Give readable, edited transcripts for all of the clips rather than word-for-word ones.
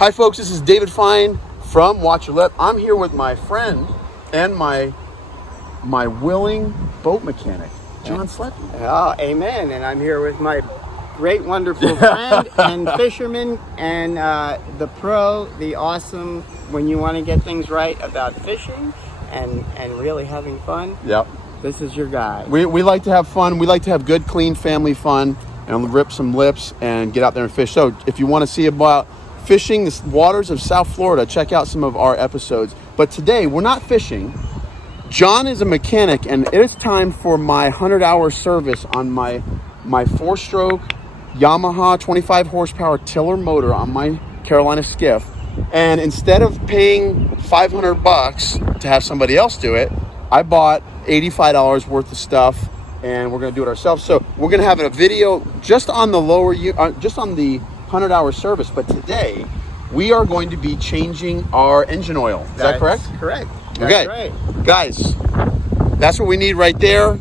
Hi folks, this is David Fine from Watch Your Lip. I'm here with my friend and my willing boat mechanic, Jon Slepian. Oh, amen. And I'm here with my great, wonderful friend and fisherman and the pro, the awesome, when you want to get things right about fishing and really having fun. Yep. This is your guy. We like to have fun. We like to have good, clean family fun and rip some lips and get out there and fish. So if you want to see about fishing the waters of South Florida, check out some of our episodes. But today we're not fishing. Jon is a mechanic, and it is time for my 100-hour service on my 4-stroke YAMAHA 25 horsepower tiller motor on my Carolina Skiff. And instead of paying $500 to have somebody else do it, I bought $85 worth of stuff, and we're going to do it ourselves. So we're going to have a video just on the just on the 100-hour service. But today we are going to be changing our engine oil. Is that correct? Correct. That's okay, right. Guys, that's what we need right there.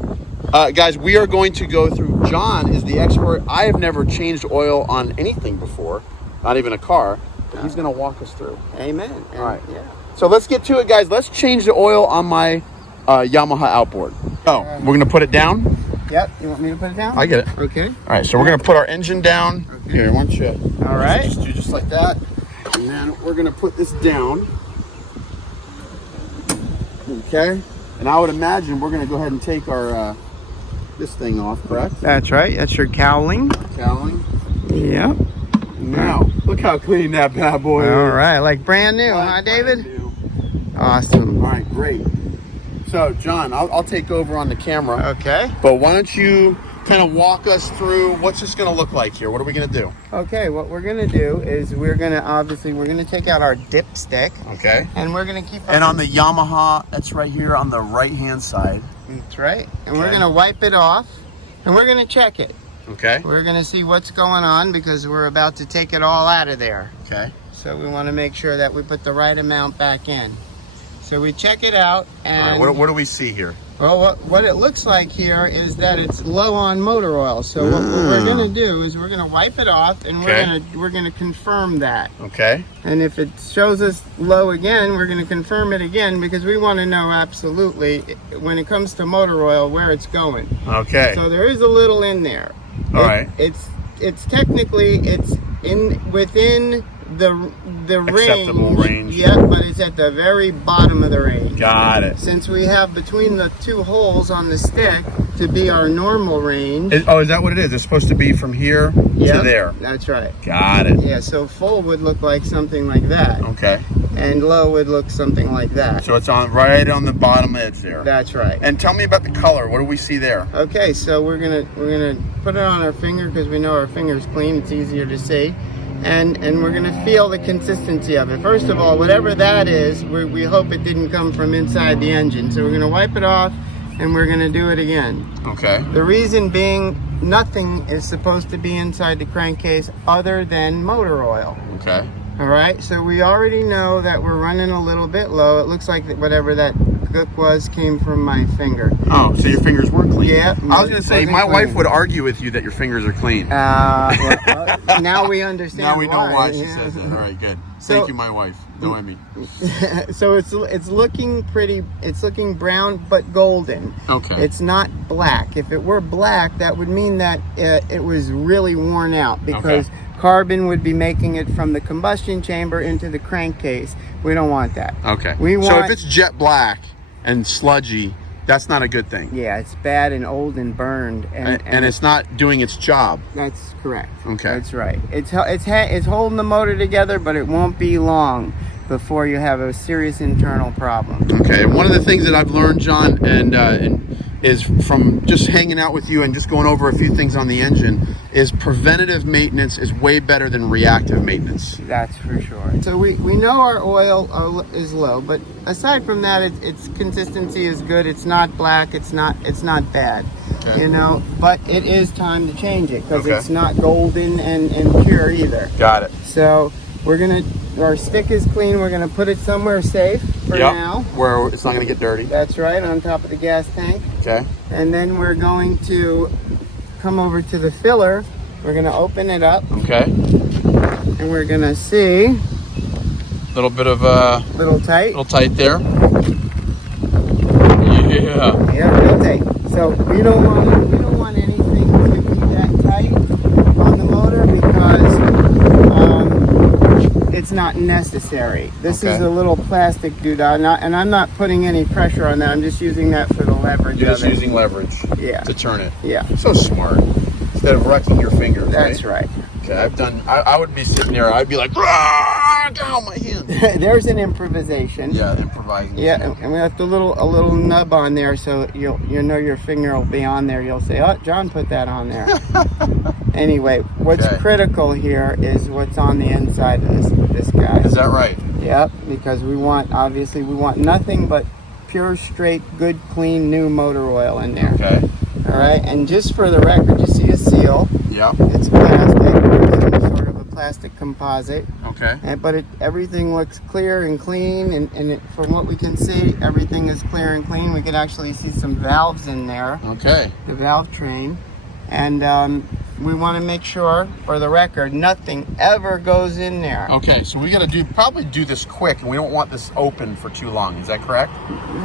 Guys, we are going to go through. Jon is the expert. I have never changed oil on anything before, not even a car. But he's going to walk us through. Amen. All right. Yeah. So let's get to it, guys. Let's change the oil on my YAMAHA Outboard. Oh, we're going to put it down? Yep. You want me to put it down? I get it. Okay. All right, so we're going to put our engine down. Okay. Here, why don't you? All right. Just do just like that. And then we're going to put this down. Okay. And I would imagine we're going to go ahead and take our this thing off, correct? That's right. That's your cowling. Cowling. Yep. Now, look how clean that bad boy is. All right. Like brand new, huh, David? Awesome. All right, great. So, Jon, I'll take over on the camera. Okay. But why don't you kind of walk us through what's this going to look like here? What are we going to do? Okay, what we're going to do is we're going to take out our dipstick. Okay. And we're going to keep... And on the YAMAHA, that's right here on the right-hand side. That's right. And we're going to wipe it off, and we're going to check it. Okay. We're going to see what's going on because we're about to take it all out of there. Okay. So we want to make sure that we put the right amount back in. So we check it out, and all right, what do we see here? Well, what it looks like here is that it's low on motor oil. So what we're going to do is we're going to wipe it off, and we're going to confirm that. Okay. And if it shows us low again, we're going to confirm it again because we want to know absolutely when it comes to motor oil where it's going. Okay. So there is a little in there. All right. It's technically within the acceptable range. Yeah, but it's at the very bottom of the range. Got it. Since we have between the two holes on the stick to be our normal range. Is that what it is? It's supposed to be from here to there. That's right. Got it. Yeah, so full would look like something like that. Okay. And low would look something like that. So it's right on the bottom edge there. That's right. And tell me about the color. What do we see there? Okay, so we're gonna put it on our finger because we know our finger's clean. It's easier to see. And we're going to feel the consistency of it. First of all, whatever that is, we hope it didn't come from inside the engine. So we're going to wipe it off, and we're going to do it again. Okay. The reason being, nothing is supposed to be inside the crankcase other than motor oil. Okay. All right, so we already know that we're running a little bit low. It looks like whatever that cook was came from my finger. Oh, so your fingers were clean? Yeah. I was going to say, my wife would argue with you that your fingers are clean. Now we understand. Now we know why she says it. All right, good. So, thank you, my wife. No, I mean. So it's looking pretty. It's looking brown but golden. Okay. It's not black. If it were black, that would mean that it was really worn out because carbon would be making it from the combustion chamber into the crankcase. We don't want that. Okay. So if it's jet black and sludgy, that's not a good thing. Yeah, it's bad and old and burned, and it's not doing its job. That's correct. Okay. That's right. It's holding the motor together, but it won't be long before you have a serious internal problem. Okay. One of the things that I've learned, Jon, and is from just hanging out with you and just going over a few things on the engine, is preventative maintenance is way better than reactive maintenance. That's for sure. So we know our oil is low, but aside from that, its consistency is good. It's not black. It's not bad. Okay. You know, but it is time to change it because it's not golden and pure either. Got it. So our stick is clean. We're gonna put it somewhere safe for now. Where it's not gonna get dirty. That's right, on top of the gas tank. Okay. And then we're going to come over to the filler. We're gonna open it up. Okay. And we're gonna see Little bit of Little tight. little tight there. Yeah. Yeah, real tight. So we don't want anything to be that tight on the motor because it's not necessary. This is a little plastic doodad, and I'm not putting any pressure on that. I'm just using that for the leverage. You're just using leverage. Yeah. To turn it. Yeah. So smart. Instead of wrecking your fingers. That's right. Okay, I would be sitting there, I'd be like, "Rah, down my hand." There's an improvisation. Yeah, improvising. Yeah, and we left a little nub on there, so you know your finger will be on there. You'll say, "Oh, John put that on there." Anyway, what's critical here is what's on the inside of this guy. Is that right? Yep, because we want nothing but pure, straight, good, clean, new motor oil in there. Okay. All right, and just for the record, you see a seal. Yep. It's plastic, some sort of a plastic composite. Okay. But everything looks clear and clean, and from what we can see, everything is clear and clean. We can actually see some valves in there. Okay. The valve train, and we want to make sure, for the record, nothing ever goes in there. Okay, so we got to probably do this quick, and we don't want this open for too long. Is that correct?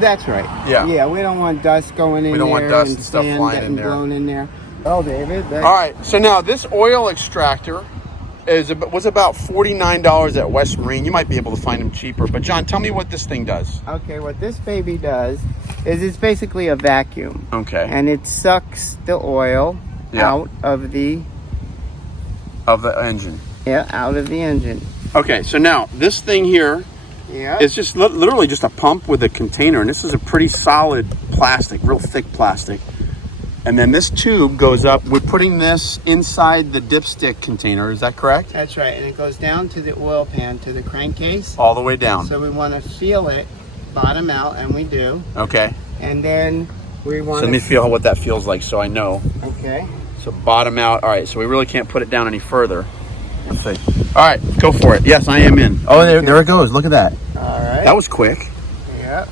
That's right. Yeah. Yeah, we don't want dust going in there. We don't want dust and and stuff sand flying in getting there. blown in there. Well, David. All right, so now this oil extractor was about $49 at West Marine. You might be able to find them cheaper. But John, tell me what this thing does. Okay, what this baby does is it's basically a vacuum. Okay. And it sucks the oil out of the engine. Yeah, out of the engine. Okay, so now this thing here is just literally just a pump with a container, and this is a pretty solid plastic, real thick plastic. And then this tube goes up. We're putting this inside the dipstick container. Is that correct? That's right, and it goes down to the oil pan, to the crankcase. All the way down. So we want to feel it bottom out, and we do. Okay. And then we want So let me feel what that feels like so I know. Okay. So bottom out. All right, so we really can't put it down any further. Let's see. All right, go for it. Yes, I am in. Oh, there it goes. Look at that. All right. That was quick. Yep.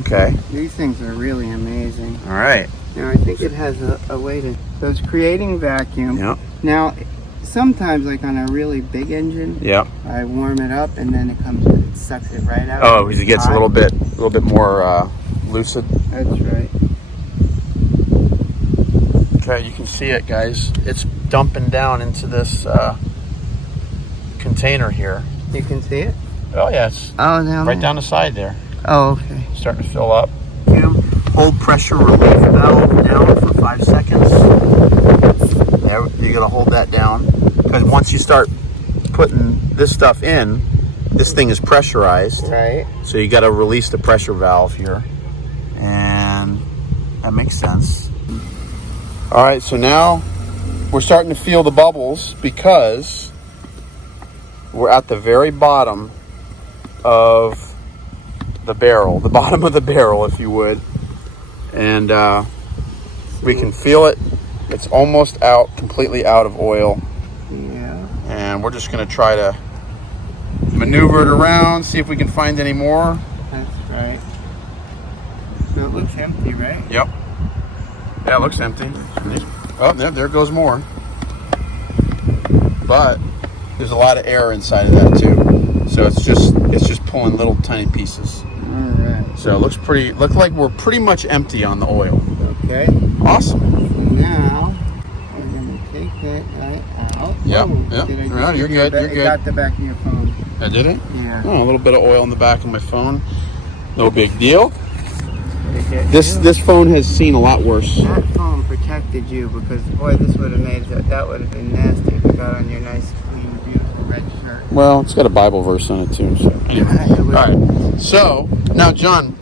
Okay. These things are really amazing. All right. Now, I think it has a way to... So it's creating vacuum. Yep. Now, sometimes, like on a really big engine, Yep. I warm it up and then it sucks it right out. Oh, it gets a little bit more lucid. That's right. Okay, you can see it, guys. It's dumping down into this container here. You can see it? Oh, yeah, it's right down the side there. Oh, okay. Starting to fill up. Yeah. Hold pressure relief valve down for 5 seconds. There, you gotta hold that down, because once you start putting this stuff in, this thing is pressurized. Right. So you gotta release the pressure valve here, and that makes sense. All right, so now we're starting to feel the bubbles because we're at the very bottom of the barrel, the bottom of the barrel, if you would. And we can feel it. It's almost out, completely out of oil. Yeah. And we're just gonna try to maneuver it around, see if we can find any more. That's right. So it looks empty, right? Yep. Yeah, it looks empty. Oh, there goes more. But there's a lot of air inside of that too. So it's just pulling little tiny pieces. All right. So it looks like we're pretty much empty on the oil. Okay. Awesome. Now we're gonna take it right out. Yep. Oh, Yep. did I just Right, you're give you good. You're it good. got the back of your phone. Did it? Yeah. Oh, a little bit of oil in the back of my phone. No big deal. Okay. This phone has seen a lot worse. That phone protected you because boy, this would have made that would have been nasty if it got on your nice, clean, beautiful red shirt. Well, it's got a Bible verse on it too. So anyway. All right. So now, John,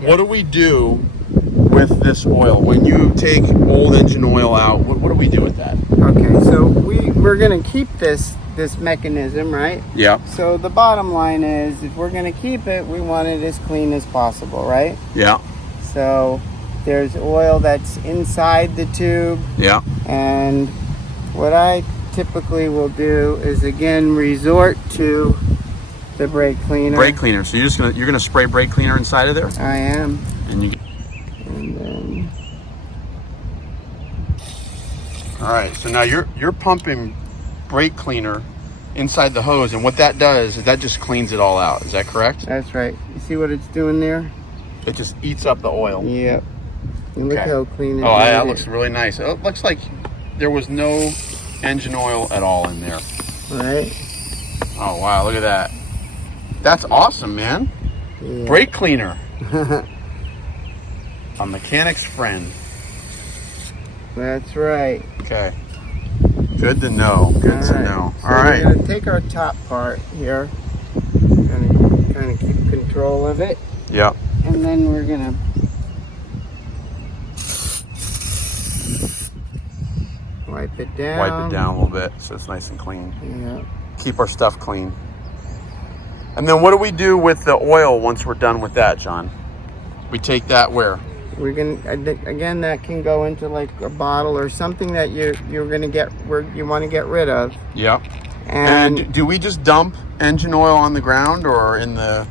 what do we do with this oil when you take old engine oil out? What do we do with that? Okay, so we're gonna keep this mechanism, right? Yeah. So the bottom line is, if we're gonna keep it, we want it as clean as possible, right? Yeah. So there's oil that's inside the tube. Yeah. And what I typically will do is again resort to the brake cleaner. Brake cleaner. So you're gonna spray brake cleaner inside of there? I am. And then all right. So now you're pumping brake cleaner inside the hose, and what that does is that just cleans it all out. Is that correct? That's right. You see what it's doing there? It just eats up the oil. Yep. And look how clean it is. Oh, that looks really nice. It looks like there was no engine oil at all in there. Right. Oh, wow, look at that. That's awesome, man. Yeah. Brake cleaner. A mechanic's friend. That's right. Okay. Good to know. Good to know. So All right. we're going to take our top part here. Going to kind of keep control of it. Yep. And then we're going to wipe it down. Wipe it down a little bit so it's nice and clean. Yeah. Keep our stuff clean. And then what do we do with the oil once we're done with that, John? We take that where? We're gonna again, that can go into like a bottle or something that you're gonna get where you want to get rid of. Yep. And do we just dump engine oil on the ground or in the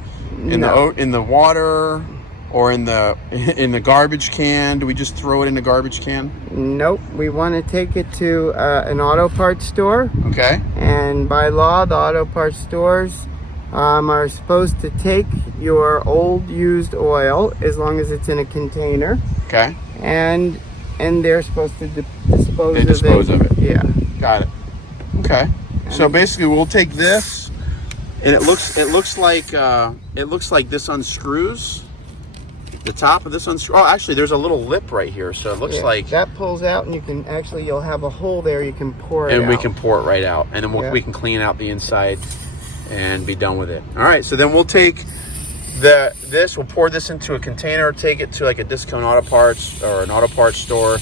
water or in the garbage can? Do we just throw it in the garbage can? Nope. We want to take it to an auto parts store. Okay. And by law, the auto parts stores are supposed to take your old used oil as long as it's in a container. Okay. And they're supposed to dispose of it. Yeah. Got it. Okay. So basically, we'll take this, and it looks like this unscrews. The top of this unscrews. Oh, actually, there's a little lip right here, so it looks like that pulls out, and you'll have a hole there. You can pour it out. And we can pour it right out, and then we can clean out the inside and be done with it. All right, so then we'll take we'll pour this into a container, take it to like a Discount Auto Parts or an auto parts store,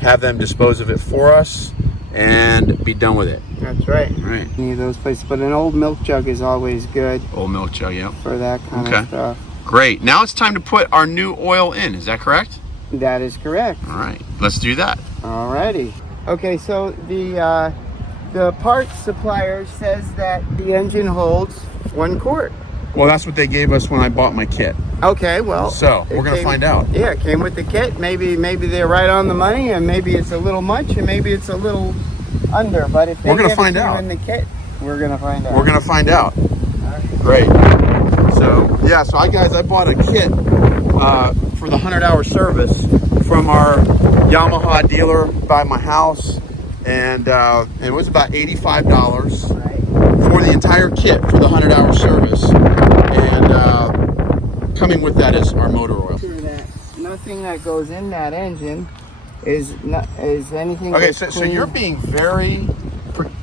have them dispose of it for us, and be done with it. That's right. All right. Any of those places, but an old milk jug is always good. Old milk jug, yep. For that kind of stuff. Great. Now it's time to put our new oil in. Is that correct? That is correct. All right, let's do that. All righty. Okay, so the parts supplier says that the engine holds 1 quart. Well, that's what they gave us when I bought my kit. Okay, well. So we're gonna find out. Yeah, it came with the kit. Maybe they're right on the money, and maybe it's a little much, and maybe it's a little under. But if we're gonna find out in the kit, we're gonna find out. We're gonna find out. Great. So yeah, I bought a kit for the 100-hour service from our Yamaha dealer by my house, and it was about $85 for the entire kit for the 100-hour service. And coming with that is our motor oil. That nothing that goes in that engine is anything. Okay, so you're being very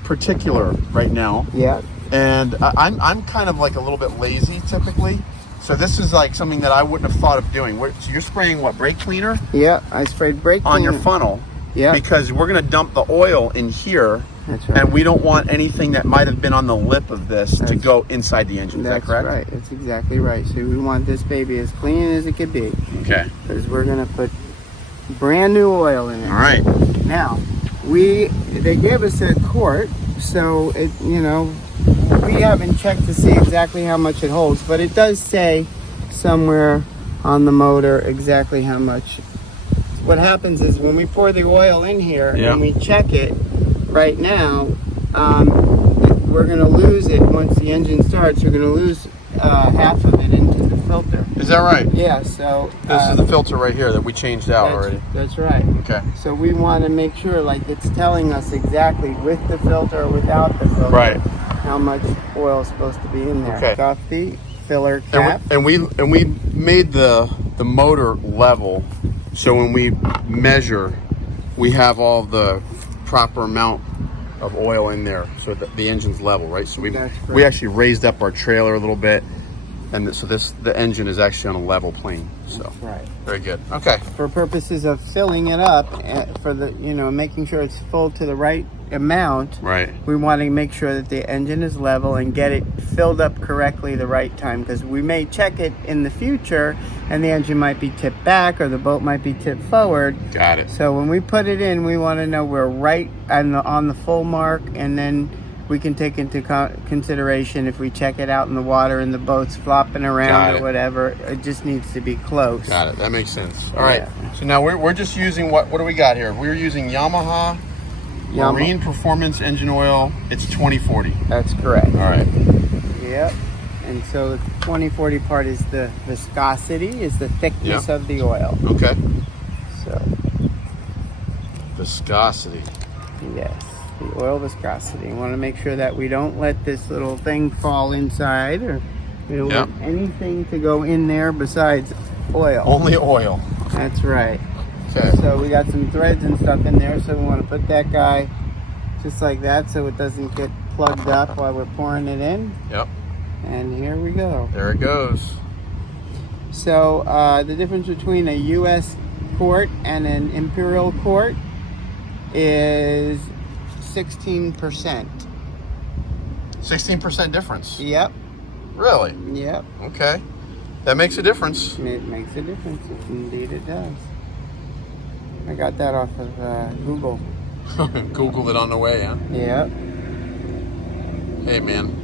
particular right now. Yeah. And I'm kind of like a little bit lazy typically. So this is like something that I wouldn't have thought of doing. So you're spraying what, brake cleaner? Yeah, I sprayed brake cleaner on your funnel. Yeah. Because we're gonna dump the oil in here. That's right. And we don't want anything that might have been on the lip of this to go inside the engine. Is that correct? That's right. That's exactly right. So we want this baby as clean as it could be. Okay. Because we're gonna put brand new oil in it. All right. Now, they gave us a quart, so we haven't checked to see exactly how much it holds, but it does say somewhere on the motor exactly how much. What happens is when we pour the oil in here and we check it right now, we're going to lose it once the engine starts. We're going to lose half of it into the filter. Is that right? Yeah, so... This is the filter right here that we changed out already. That's right. Okay. So we want to make sure like it's telling us exactly with the filter or without the filter. Right. How much oil is supposed to be in there. Okay. Off the filler cap. And we made the motor level, so when we measure, we have all the proper amount of oil in there, so that the engine's level, right? So we actually raised up our trailer a little bit, and so the engine is actually on a level plane. So That's right. Very good. Okay. For purposes of filling it up, for the making sure it's full to the right amount, right, we want to make sure that the engine is level and get it filled up correctly the right time, because we may check it in the future and the engine might be tipped back or the boat might be tipped forward. Got it. So when we put it in, we want to know we're right on the full mark, and then we can take into consideration if we check it out in the water and the boat's flopping around or whatever. It just needs to be close. Got it. That makes sense. All right. So now we're just using what do we got here? We're using YAMAHA Marine Performance Engine Oil. It's 2040. That's correct. All right. Yep. And so the 2040 part is the viscosity, is the thickness of the oil. Okay. So viscosity. Yes, the oil viscosity. You want to make sure that we don't let this little thing fall inside, or we don't want anything to go in there besides oil. Only oil. That's right. Okay. So we got some threads and stuff in there, so we want to put that guy just like that so it doesn't get plugged up while we're pouring it in. Yep. And here we go. There it goes. So the difference between a U.S. quart and an imperial quart is 16%. 16% difference. Yep. Really? Yep. Okay. That makes a difference. It makes a difference. Indeed it does. I got that off of Google. Googled it on the way, huh? Yep. Hey, man.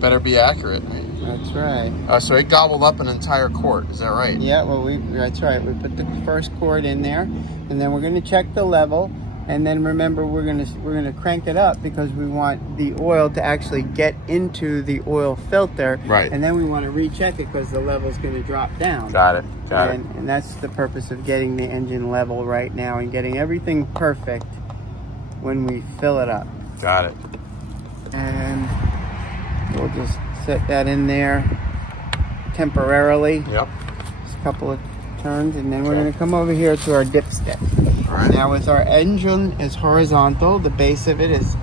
Better be accurate. That's right. So it gobbled up an entire quart. Is that right? Yeah, well, that's right. We put the first quart in there, and then we're going to check the level. And then remember, we're gonna crank it up because we want the oil to actually get into the oil filter. Right. And then we want to recheck it because the level's going to drop down. Got it. Got it. And that's the purpose of getting the engine level right now and getting everything perfect when we fill it up. Got it. And we'll just set that in there temporarily. Yep. Just a couple of turns, and then we're going to come over here to our dipstick. All right. Now with our engine is horizontal, the base of it is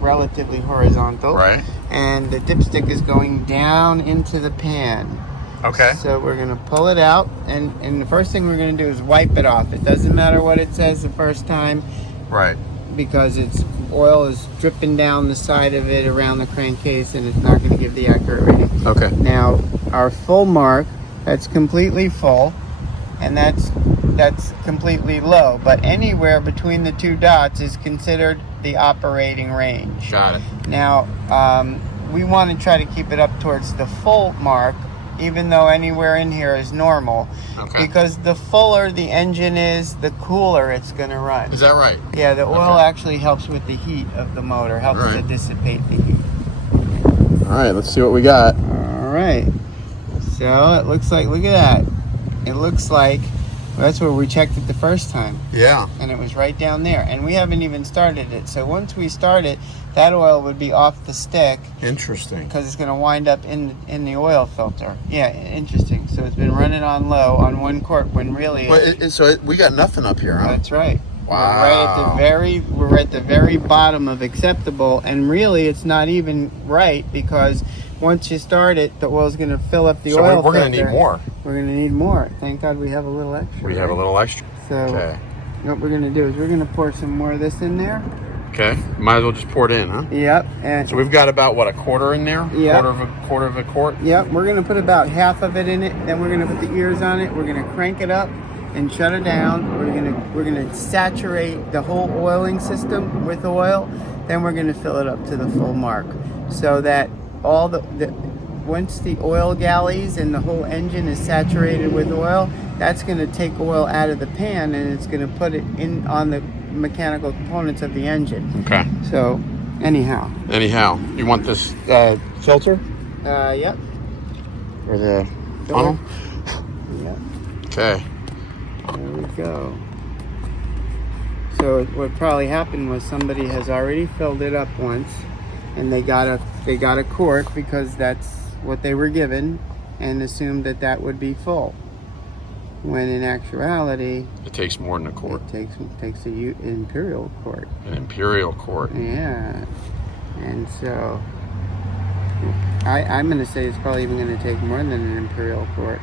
relatively horizontal. Right. And the dipstick is going down into the pan. Okay. So we're going to pull it out, and the first thing we're going to do is wipe it off. It doesn't matter what it says the first time. Right. Because it's oil is dripping down the side of it around the crankcase, and it's not going to give the accurate reading. Okay. Now our full mark, that's completely full, and that's completely low, but anywhere between the two dots is considered the operating range. Got it. Now we want to try to keep it up towards the full mark, even though anywhere in here is normal. Okay. Because the fuller the engine is, the cooler it's going to run. Is that right? Yeah, the oil Okay. actually helps with the heat of the motor, helps All right. to dissipate the heat. All right, let's see what we got. All right. So it looks like, look at that. It looks like, well, that's where we checked it the first time. Yeah. And it was right down there. And we haven't even started it. So once we start it, that oil would be off the stick Interesting. because it's going to wind up in the oil filter. Yeah, interesting. So it's been running on low on one quart when really... We got nothing up here, huh? That's right. Wow. We're at the very bottom of acceptable, and really it's not even right because once you start it, the oil's going to fill up the oil we're going to filter. need more. We're going to need more. Thank God we have a little extra. We have a little extra. So Okay. what we're going to do is we're going to pour some more of this in there. Okay. Might as well just pour it in, huh? Yep. And So we've got about, what, a quarter in there? Yeah. Quarter of a quart? yep, we're going to put about half of it in it. Then we're going to put the ears on it. We're going to crank it up and shut it down. We're going to saturate the whole oiling system with oil. Then we're going to fill it up to the full mark so that all once the oil galleys and the whole engine is saturated with oil, that's going to take oil out of the pan and it's going to put it in on the mechanical components of the engine. Okay. So anyhow, You want this filter? yep. Or the funnel? Yep. Okay. There we go. So what probably happened was somebody has already filled it up once, and they got a quart because that's what they were given, and assumed that would be full. When in actuality, It takes more than a quart. it takes a imperial quart. An imperial quart. Yeah, and so I'm going to say it's probably even going to take more than an imperial quart,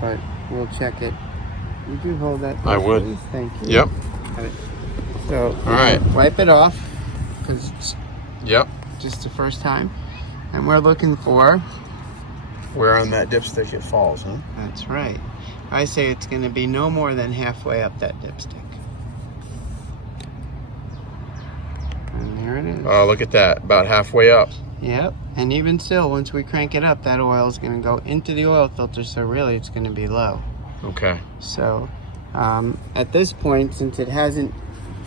but we'll check it. Would you hold that? I would. Please? Thank you. Yep. Got it. So All right. wipe it off because it's Yep. just the first time, and we're looking for. Where on that dipstick it falls, huh? That's right. I say it's going to be no more than halfway up that dipstick. And there it is. Oh, look at that. About halfway up. Yep. And even still, once we crank it up, that oil is going to go into the oil filter, so really it's going to be low. Okay. So at this point, since it hasn't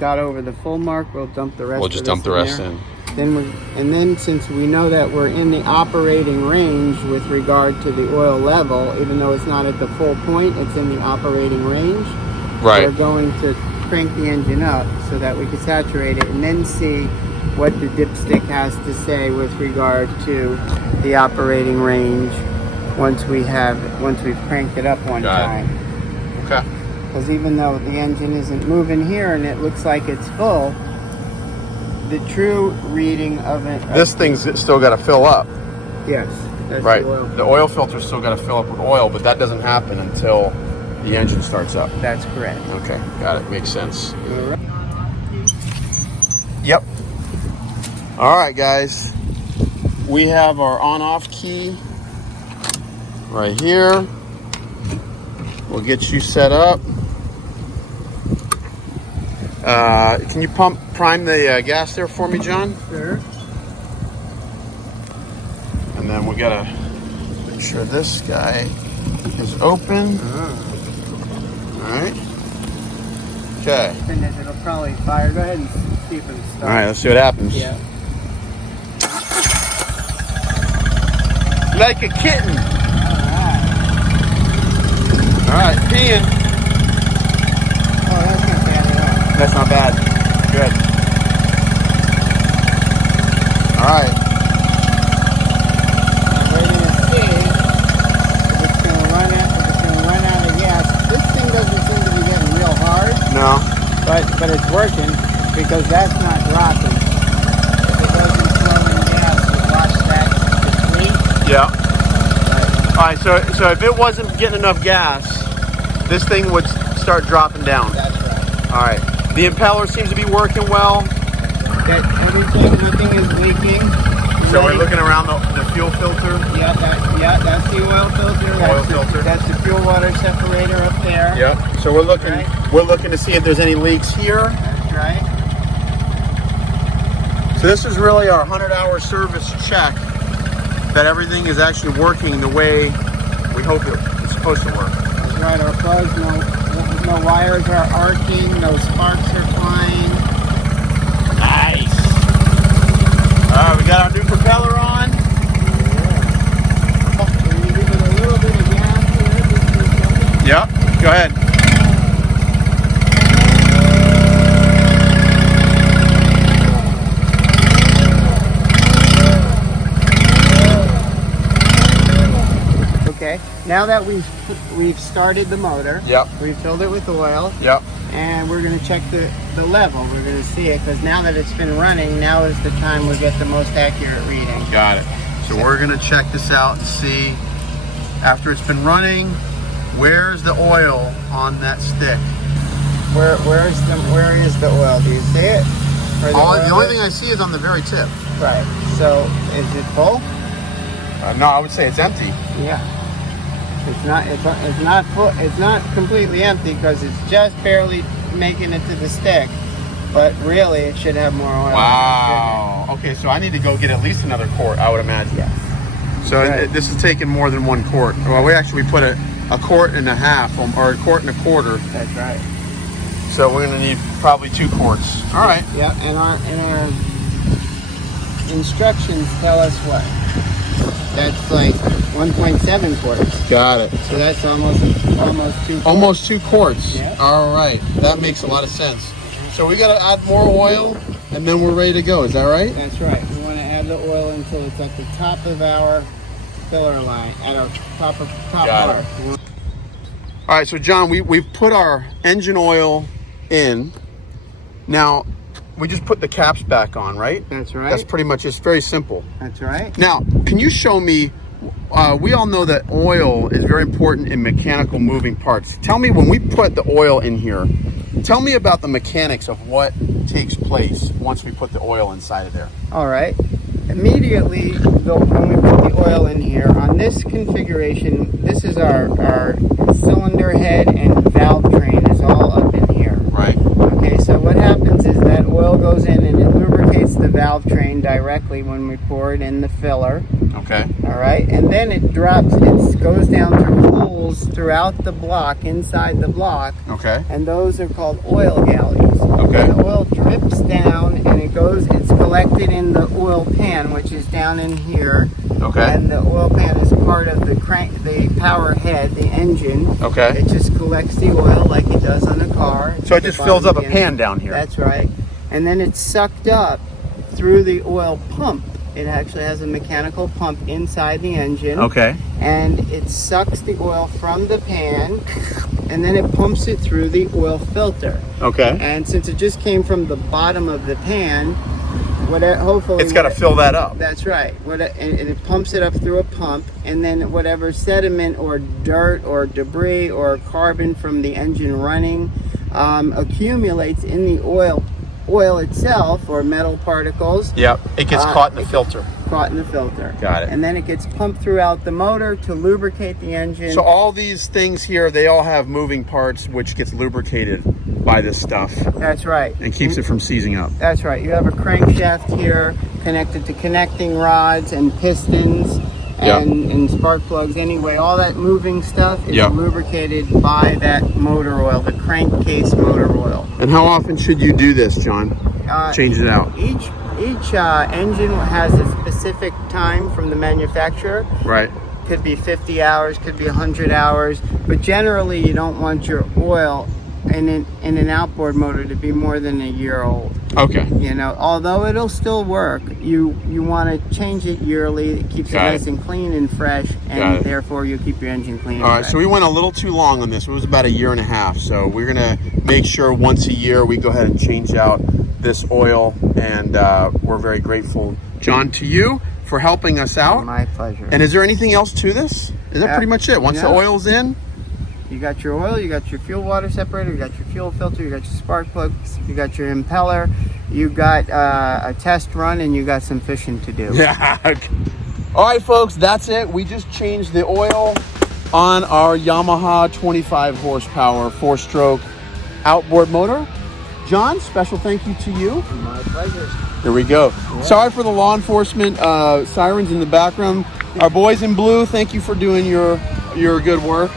got over the full mark, we'll dump the rest. We'll just dump the rest in. Then since we know that we're in the operating range with regard to the oil level, even though it's not at the full point, it's in the operating range. Right. We're going to crank the engine up so that we can saturate it and then see what the dipstick has to say with regard to the operating range once we've cranked it up one time. Okay. Because even though the engine isn't moving here and it looks like it's full, the true reading of it... This thing's still got to fill up. Yes. That's Right. The oil filter's still got to fill up with oil, but that doesn't happen until the engine starts up. That's correct. Okay, got it. Makes sense. All right. Yep. All right, guys. We have our on-off key right here. We'll get you set up. Can you prime the gas there for me, John? Sure. And then we gotta make sure this guy is open. All right. Okay. It'll probably fire. Go ahead and see if it starts. All right, let's see what happens. Yeah. Like a kitten. Alright. All right, peeing. Oh, that's not bad at all. That's not bad. Good. All right. We're going to see if it's going to run out of gas. This thing doesn't seem to be getting real hard. No. But it's working because that's not dropping. If it doesn't flow in gas, we'll watch that deplete. Yeah. All right. So if it wasn't getting enough gas, this thing would start dropping down. That's right. All right. The impeller seems to be working well. Nothing is leaking. So we're looking around the fuel filter. Yeah, that's the oil filter. That's the fuel water separator up there. Yep. So we're looking. Right. We're looking to see if there's any leaks here. That's right. So this is really our 100-hour service check that everything is actually working the way we hope it's supposed to work. That's right. Our plugs, no wires are arcing, no sparks are flying. Nice. All right, we got our new propeller on. We're going to give it a little bit of gas here. Yep. Go ahead. Okay. Now that we've started the motor. Yep. We've filled it with oil. Yep. And we're going to check the level. We're going to see it because now that it's been running, now is the time we get the most accurate reading. Got it. So we're going to check this out and see, after it's been running, where's the oil on that stick? Where is the oil? Do you see it? The only thing I see is on the very tip. Right. So is it full? No, I would say it's empty. Yeah. It's not full. It's not completely empty because it's just barely making it to the stick. But really, it should have more oil. Wow. Okay, so I need to go get at least another quart, I would imagine. Yes. So Right. this is taking more than 1 quart. Well, we put a quart and a half, or a quart and a quarter. That's right. So we're going to need probably 2 quarts. All right. Yeah, and our instructions tell us what? That's like 1.7 quarts. Got it. So that's almost 2 quarts. Almost 2 quarts. Yeah. All right. That makes a lot of sense. So we got to add more oil, and then we're ready to go. Is that right? That's right. We want to add the oil until it's at the top of our filler line, at our top Got it. part. All right. So John, we've put our engine oil in. Now, we just put the caps back on, right? That's right. That's pretty much, it's very simple. That's right. Now, can you show me, we all know that oil is very important in mechanical moving parts. Tell me, when we put the oil in here, tell me about the mechanics of what takes place once we put the oil inside of there. All right. Immediately, when we put the oil in here, on this configuration, this is our cylinder head and valve train is all up in here. Right. Okay, so what happens is that oil goes in and it lubricates lubricates the valve train directly when we pour it in the filler. Okay. All right, and then it goes down through holes throughout the block, inside the block. Okay. And those are called oil galleys. Okay. And the oil drips down, and it's collected in the oil pan, which is down in here. Okay. And the oil pan is part of the power head, the engine. Okay. It just collects the oil like it does on a car. So it just fills up a pan down here. That's right. And then it's sucked up through the oil pump. It actually has a mechanical pump inside the engine. Okay. And it sucks the oil from the pan, and then it pumps it through the oil filter. Okay. And since it just came from the bottom of the pan, hopefully It's got to fill that up. That's right. And it pumps it up through a pump, and then whatever sediment or dirt or debris or carbon from the engine running accumulates in the oil itself, or metal particles. Yep. It gets caught in the filter. Caught in the filter. Got it. And then it gets pumped throughout the motor to lubricate the engine. So all these things here, they all have moving parts, which gets lubricated by this stuff. That's right. And keeps it from seizing up. That's right. You have a crankshaft here connected to connecting rods and pistons and spark plugs. Anyway, all that moving stuff is lubricated by that motor oil, the crankcase motor oil. And how often should you do this, John? Change it out. Each engine has a specific time from the manufacturer. Right. Could be 50 hours, could be 100 hours, but generally you don't want your oil in an outboard motor to be more than a year old. Okay. You know, although it'll still work, you want to change it yearly. It keeps it nice and clean and fresh, and therefore you keep your engine clean. All right, so we went a little too long on this. It was about 1.5 years. So we're gonna make sure once a year we go ahead and change out this oil, and we're very grateful, John, to you for helping us out. My pleasure. And is there anything else to this? Is that pretty much it? Once the oil's in? You got your oil, you got your fuel water separator, you got your fuel filter, you got your spark plugs, you got your impeller, you got a test run, and you got some fishing to do. Yeah. All right, folks, that's it. We just changed the oil on our Yamaha 25 horsepower 4-stroke outboard motor. John, special thank you to you. My pleasure. Here we go. Yeah. Sorry for the law enforcement sirens in the background. Our boys in blue, thank you for doing your good work.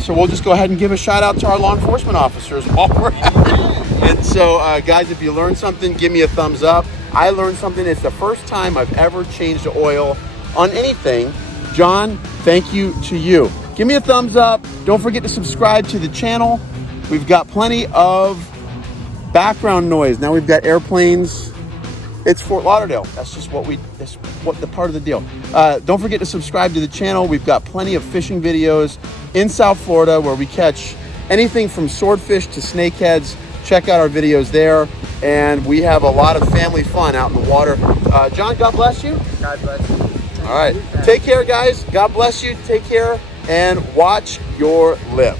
So we'll just go ahead and give a shout out to our law enforcement officers while we're at it. And so, guys, if you learned something, give me a thumbs up. I learned something. It's the first time I've ever changed the oil on anything. John, thank you to you. Give me a thumbs up. Don't forget to subscribe to the channel. We've got plenty of background noise. Now we've got airplanes. It's Fort Lauderdale. That's the part of the deal. Don't forget to subscribe to the channel. We've got plenty of fishing videos in South Florida where we catch anything from swordfish to snakeheads. Check out our videos there. And we have a lot of family fun out in the water. John, God bless you. God bless you. All right. Take care, guys. God bless you. Take care and watch your lip.